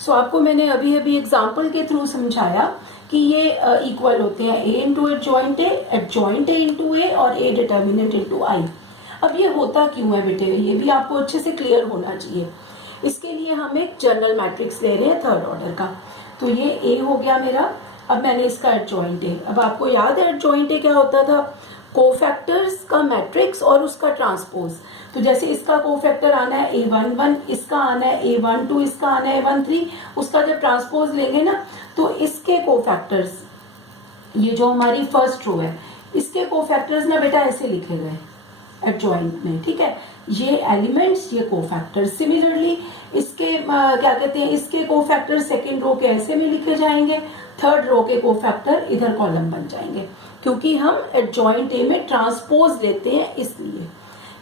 सो आपको मैंने अभी अभी एग्जाम्पल के थ्रू समझाया कि ये इक्वल होते हैं ए इंटू एडजॉइंट ए इंटू ए और ए डिटर्मिनेंट इंटू आई। अब ये होता क्यों है बेटे, ये भी आपको अच्छे से क्लियर होना चाहिए। इसके लिए हम एक जनरल मैट्रिक्स ले रहे हैं थर्ड ऑर्डर का। तो ये ए हो गया मेरा, अब मैंने इसका एडजॉइंट ए। अब आपको याद है एडजॉइंट ए क्या होता था, कोफैक्टर्स का मैट्रिक्स और उसका ट्रांसपोज। तो जैसे इसका कोफैक्टर आना है A11, इसका आना है A12, इसका आना है A13, उसका जब ट्रांसपोज लेंगे ना तो इसके कोफैक्टर्स, ये जो हमारी फर्स्ट रो है, इसके कोफैक्टर्स ना बेटा ऐसे लिखे गए एडजॉइंट में, ठीक है। ये एलिमेंट्स, ये कोफैक्टर्स। सिमिलरली इसके क्या कहते हैं, इसके कोफैक्टर सेकंड रो के ऐसे में लिखे जाएंगे, थर्ड रो के कोफैक्टर इधर कॉलम बन जाएंगे, क्योंकि हम एडजॉइंट ए में ट्रांसपोज लेते हैं इसलिए,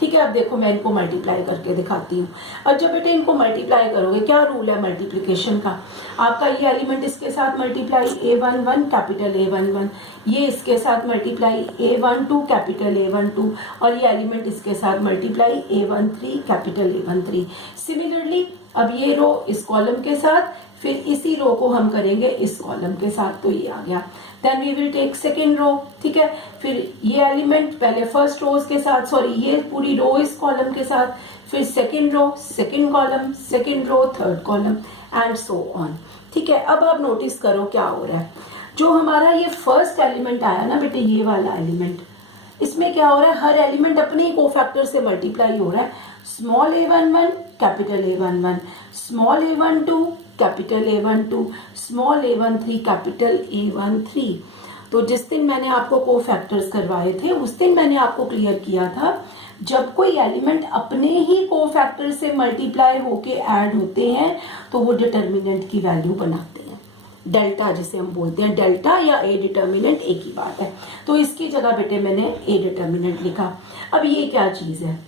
ठीक है। अब देखो मैं इनको मल्टीप्लाई करके दिखाती हूँ। अब जब बेटे इनको मल्टीप्लाई करोगे, क्या रूल है मल्टीप्लिकेशन का, आपका ये एलिमेंट इसके साथ मल्टीप्लाई A11 कैपिटल A11, ये इसके साथ मल्टीप्लाई A12 कैपिटल A12 और ये एलिमेंट इसके साथ multiply A13 capital A13। Similarly अब ये रो इस कॉलम के साथ, फिर इसी रो को हम करेंगे इस कॉलम के साथ, तो ये आ गया। Then we will take second row, ठीक है। फिर ये एलिमेंट पहले फर्स्ट रोज के साथ, सॉरी ये पूरी रो इस कॉलम के साथ, फिर second row, second column, second row, third column and so on, ठीक है। अब आप नोटिस करो क्या हो रहा है, जो हमारा ये फर्स्ट एलिमेंट आया ना बेटे, ये वाला एलिमेंट, इसमें क्या हो रहा है, हर एलिमेंट अपने ही कोफैक्टर से मल्टीप्लाई हो रहा है। Small A11 capital A11, small A12 capital A12, small A13 capital A13। तो जिस दिन मैंने आपको कोफैक्टर्स करवाए थे उस दिन मैंने आपको क्लियर किया था, जब कोई एलिमेंट अपने ही कोफैक्टर से मल्टीप्लाई होके ऐड होते हैं तो वो डिटर्मिनेंट की वैल्यू बनाते हैं, डेल्टा जिसे हम बोलते हैं, डेल्टा या ए डिटर्मिनेंट एक ही बात है। तो इसकी जगह बेटे मैंने ए डिटर्मिनेंट लिखा। अब ये क्या चीज है,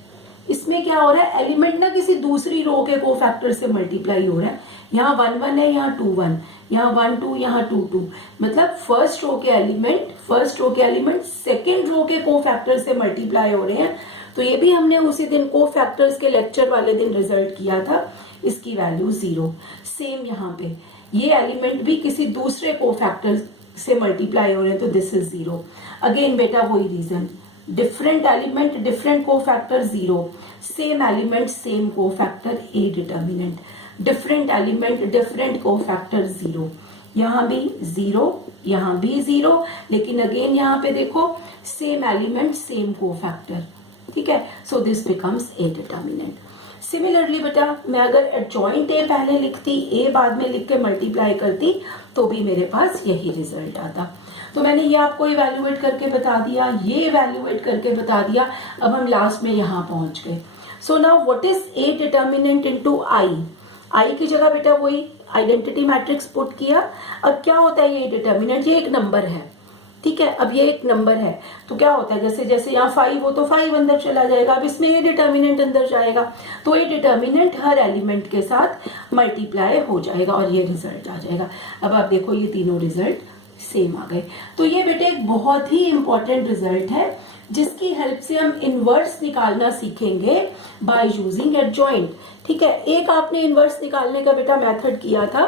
इसमें क्या हो रहा है, एलिमेंट ना किसी दूसरी रो के कोफैक्टर से मल्टीप्लाई हो रहा है। यहाँ 1 1 है, यहाँ 2 1, यहाँ 1 2, यहाँ 2 2, मतलब फर्स्ट रो के एलिमेंट सेकेंड रो के कोफैक्टर से मल्टीप्लाई हो रहे हैं। तो ये भी हमने उसी दिन कोफैक्टर्स के लेक्चर वाले दिन रिजल्ट किया था, इसकी वैल्यू 0। सेम यहाँ पे ये एलिमेंट भी किसी दूसरे कोफैक्टर से मल्टीप्लाई हो रहे हैं, तो दिस इज 0। अगेन बेटा वही reason, different element different cofactor 0, same element same cofactor A determinant, different element different cofactor 0, यहाँ भी 0, यहाँ भी 0, लेकिन अगेन यहाँ पे देखो सेम एलिमेंट सेम कोफैक्टर, ठीक है। So this becomes a determinant. Similarly बेटा मैं अगर एडजॉइंट ए पहले लिखती, ए बाद में लिख के मल्टीप्लाई करती, तो भी मेरे पास यही रिजल्ट आता। तो मैंने ये आपको इवैल्यूएट करके बता दिया, ये इवैल्यूएट करके बता दिया। अब हम लास्ट में यहाँ पहुंच गए। So now what is A determinant into I, I की जगह बेटा वही आइडेंटिटी मैट्रिक्स पुट किया। अब क्या होता है ये डिटर्मिनेंट, ये एक नंबर है, ठीक है। अब ये एक नंबर है तो क्या होता है, जैसे जैसे यहाँ 5 हो तो 5 अंदर चला जाएगा, अब इसमें ये डिटर्मिनेंट अंदर जाएगा, तो ये डिटर्मिनेंट हर एलिमेंट के साथ मल्टीप्लाई हो जाएगा और ये रिजल्ट आ जाएगा। अब आप देखो ये तीनों रिजल्ट सेम आ गए। तो ये बेटे एक बहुत ही इंपॉर्टेंट रिजल्ट है जिसकी हेल्प से हम इनवर्स निकालना सीखेंगे बाय यूजिंग एडजॉइंट, ठीक है। एक आपने इनवर्स निकालने का बेटा मेथड किया था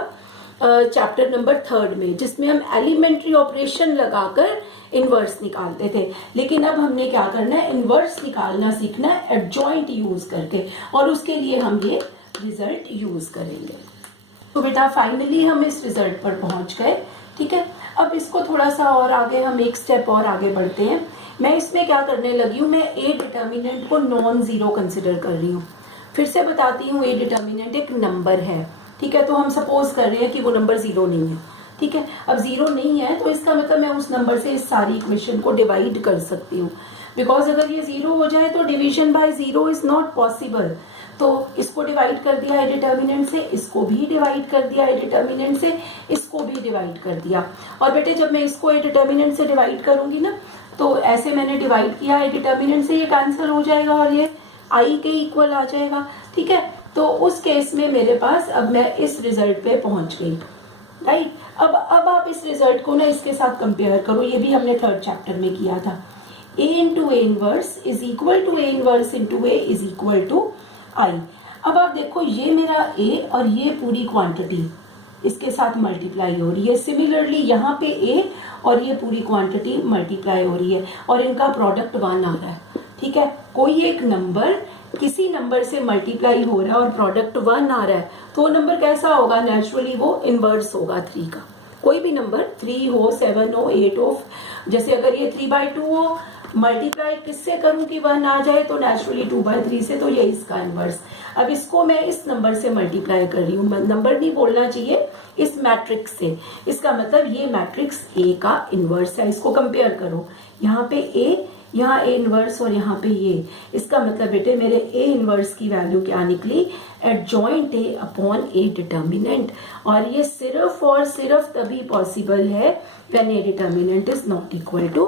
चैप्टर नंबर 3 में, जिसमें हम एलिमेंट्री ऑपरेशन लगाकर इनवर्स निकालते थे, लेकिन अब हमने क्या करना है, इनवर्स निकालना सीखना है एडजॉइंट यूज करके, और उसके लिए हम ये रिजल्ट यूज करेंगे। तो बेटा फाइनली हम इस रिजल्ट पर पहुंच गए, ठीक है। अब इसको थोड़ा सा और आगे हम एक स्टेप और आगे बढ़ते हैं। मैं इसमें क्या करने लगी हूँ, मैं ए डिटर्मिनेंट को नॉन जीरो कंसिडर कर रही हूँ। फिर से बताती हूँ, ए डिटर्मिनेंट एक नंबर है, ठीक है। तो हम सपोज कर रहे हैं कि वो नंबर 0 नहीं है, ठीक है। अब 0 नहीं है तो इसका मतलब मैं उस नंबर से इस सारी इक्वेशन को डिवाइड कर सकती हूँ, बिकॉज अगर ये 0 हो जाए तो division bye 0 is not possible. तो इसको डिवाइड कर दिया ए डिटर्मिनेंट से, इसको भी डिवाइड कर दिया ए डिटर्मिनेंट से, इसको भी डिवाइड कर दिया। और बेटे जब मैं इसको ए डिटर्मिनेंट से डिवाइड करूंगी ना, तो ऐसे मैंने डिवाइड किया ए डिटर्मिनेंट से, ये कैंसिल हो जाएगा और ये आई के इक्वल आ जाएगा, ठीक है। तो उस केस में मेरे पास अब मैं इस रिजल्ट पे पहुंच गई, राइट। अब आप इस रिजल्ट को ना इसके साथ कंपेयर करो, ये भी हमने 3rd चैप्टर में किया था। A into A inverse is equal to A inverse into A is equal to I. अब आप देखो ये मेरा ए और ये पूरी क्वांटिटी, इसके साथ मल्टीप्लाई हो रही है। सिमिलरली यहाँ पे ए और ये पूरी क्वांटिटी मल्टीप्लाई हो रही है और इनका प्रोडक्ट 1 आ रहा है। ठीक है, कोई एक नंबर किसी नंबर से मल्टीप्लाई हो रहा है और प्रोडक्ट 1 आ रहा है तो वो नंबर कैसा होगा? नेचुरली वो इनवर्स होगा 3 का। कोई भी नंबर 3 हो, 7 हो, 8 हो, जैसे अगर ये 3/2 हो, मल्टीप्लाई किससे करूं कि 1 आ जाए? तो नेचुरली 2/3 से, तो ये इसका इनवर्स। अब इसको मैं इस नंबर से मल्टीप्लाई कर रही हूँ, नंबर नहीं बोलना चाहिए, इस मैट्रिक्स से। इसका मतलब ये मैट्रिक्स ए का इनवर्स है। इसको कंपेयर करो, यहाँ पे ए, यहाँ ए इनवर्स और यहाँ पे ये। इसका मतलब बेटे मेरे ए इनवर्स की वैल्यू क्या निकली? Adjoint A upon A determinant. और ये सिर्फ और सिर्फ तभी पॉसिबल है when A determinant is not equal to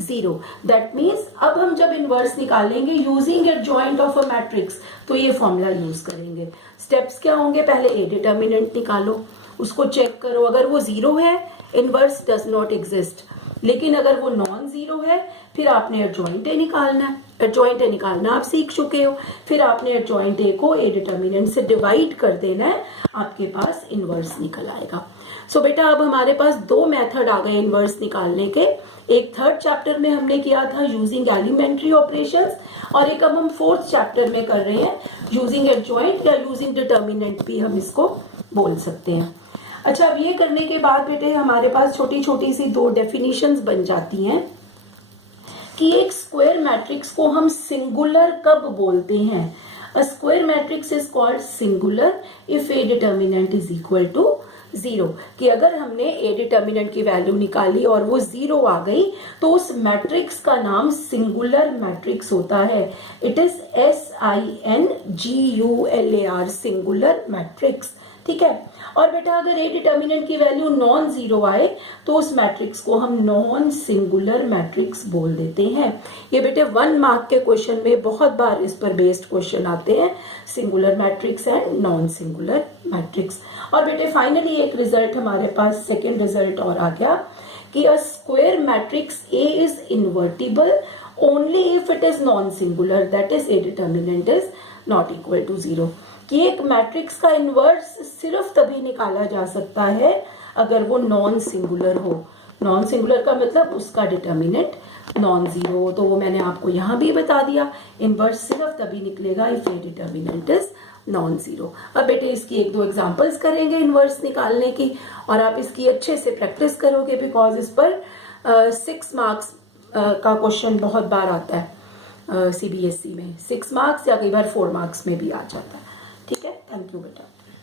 0। That means अब हम जब इनवर्स निकालेंगे using adjoint of a matrix तो ये फॉर्मूला यूज करेंगे। स्टेप्स क्या होंगे? पहले ए डिटर्मिनेंट निकालो, उसको चेक करो, अगर वो 0 है इनवर्स डज नॉट एग्जिस्ट। लेकिन अगर वो नॉन जीरो है फिर आपने एडजॉइंट ए निकालना है। एडजॉइंट ए निकालना आप सीख चुके हो, फिर आपने एडजॉइंट ए को ए डिटर्मिनेंट से डिवाइड कर देना है, आपके पास इनवर्स निकल आएगा। सो बेटा अब हमारे पास 2 मेथड आ गए इनवर्स निकालने के। एक 3rd चैप्टर में हमने किया था यूजिंग एलिमेंट्री ऑपरेशंस और एक अब हम 4th चैप्टर में कर रहे हैं यूजिंग एडजॉइंट या यूजिंग डिटर्मिनेंट भी हम इसको बोल सकते हैं। अच्छा, अब ये करने के बाद बेटे हमारे पास छोटी छोटी सी 2 डेफिनेशंस बन जाती हैं कि एक स्क्वायर मैट्रिक्स को हम सिंगुलर कब बोलते हैं। A square matrix is called singular if A determinant is equal to 0। कि अगर हमने ए डिटर्मिनेंट की वैल्यू निकाली और वो 0 आ गई तो उस मैट्रिक्स का नाम सिंगुलर मैट्रिक्स होता है। It is SINGULAR, singular matrix. ठीक है, और बेटा अगर ए डिटर्मिनेंट की वैल्यू नॉन जीरो आए तो उस मैट्रिक्स को हम नॉन सिंगुलर मैट्रिक्स बोल देते हैं। ये बेटे 1 मार्क के क्वेश्चन में बहुत बार इस पर बेस्ड क्वेश्चन आते हैं, singular matrix and non singular matrix. और बेटे फाइनली एक रिजल्ट हमारे पास, सेकेंड रिजल्ट और आ गया कि a square matrix A is invertible only if it is non singular, that is A determinant is not equal to 0। कि एक मैट्रिक्स का इनवर्स सिर्फ तभी निकाला जा सकता है अगर वो नॉन सिंगुलर हो। नॉन सिंगुलर का मतलब उसका डिटर्मिनेंट नॉन जीरो हो। तो वो मैंने आपको यहाँ भी बता दिया, इनवर्स सिर्फ तभी निकलेगा if A determinant is non zero. अब बेटे इसकी 1-2 एग्जांपल्स करेंगे इनवर्स निकालने की और आप इसकी अच्छे से प्रैक्टिस करोगे बिकॉज इस पर 6 मार्क्स का क्वेश्चन बहुत बार आता है CBSE में। 6 मार्क्स या कई बार 4 मार्क्स में भी आ जाता है। ठीक है, थैंक यू बेटा।